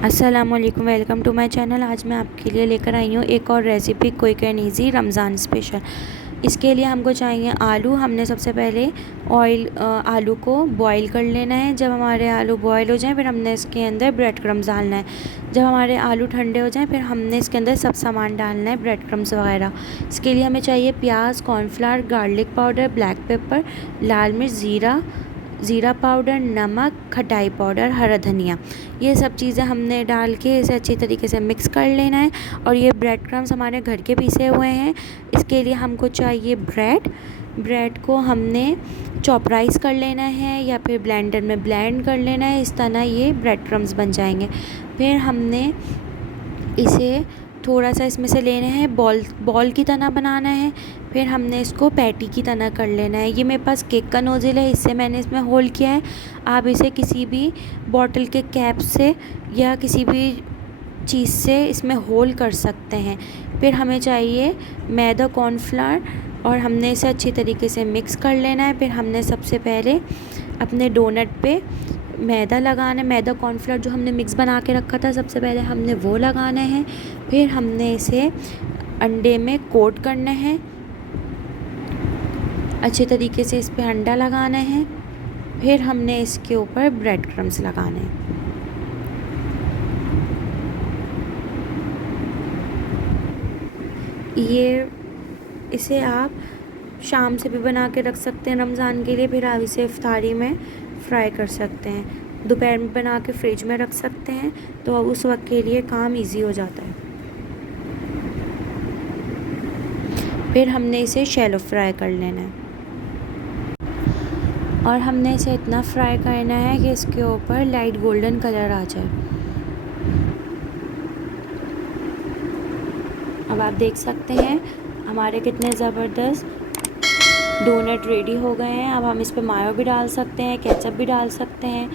अस्सलामुअलैकुम, welcome to my channel. आज मैं आपके लिए लेकर आई हूँ एक और recipe, quick and easy Ramzan special. इसके लिए हमको चाहिए आलू। हमने सबसे पहले आलू को बॉईल कर लेना है। जब हमारे आलू बॉईल हो जाएं फिर हमने इसके अंदर ब्रेड क्रम्स डालना है। जब हमारे आलू ठंडे हो जाएं फिर हमने इसके अंदर सब सामान डालना है, ब्रेड क्रम्स वगैरह। इसके लिए हमें चाहिए प्याज, cornflour, garlic powder, black pepper, लाल मिर्च, ज़ीरा पाउडर, नमक, खटाई पाउडर, हरा धनिया। ये सब चीज़ें हमने डाल के इसे अच्छी तरीके से मिक्स कर लेना है। और ये ब्रेड क्रम्स हमारे घर के पीसे हुए हैं। इसके लिए हमको चाहिए ब्रेड को हमने चॉपराइज कर लेना है या फिर ब्लेंडर में ब्लेंड कर लेना है। इस तरह ये ब्रेड क्रम्स बन जाएंगे। फिर हमने इसे थोड़ा सा इसमें से लेना है, बॉल की तरह बनाना है। फिर हमने इसको पैटी की तरह कर लेना है। ये मेरे पास केक का नोज़ल है, इससे मैंने इसमें होल किया है। आप इसे किसी भी बॉटल के कैप से या किसी भी चीज़ से इसमें होल कर सकते हैं। फिर हमें चाहिए मैदा, कॉर्नफ्लावर, और हमने इसे अच्छी तरीके से मिक्स कर लेना है। फिर हमने सबसे पहले अपने डोनट पे मैदा लगाना है। मैदा कॉर्नफ्लावर जो हमने मिक्स बना के रखा था, सबसे पहले हमने वो लगाना है। फिर हमने इसे अंडे में कोट करना है। अच्छे तरीके से इस पे अंडा लगाना है। फिर हमने इसके ऊपर ब्रेड क्रम्स लगाने हैं। इसे आप शाम से भी बना के रख सकते हैं रमज़ान के लिए। फिर आप इसे इफ्तारी में फ्राई कर सकते हैं। दोपहर में बना के फ्रिज में रख सकते हैं, तो अब उस वक्त के लिए काम इजी हो जाता है। फिर हमने इसे शैलो फ्राई कर लेना है और हमने इसे इतना फ्राई करना है कि इसके ऊपर लाइट गोल्डन कलर आ जाए। अब आप देख सकते हैं हमारे कितने ज़बरदस्त डोनट रेडी हो गए हैं। अब हम इस पे मायो भी डाल सकते हैं, केचप भी डाल सकते हैं।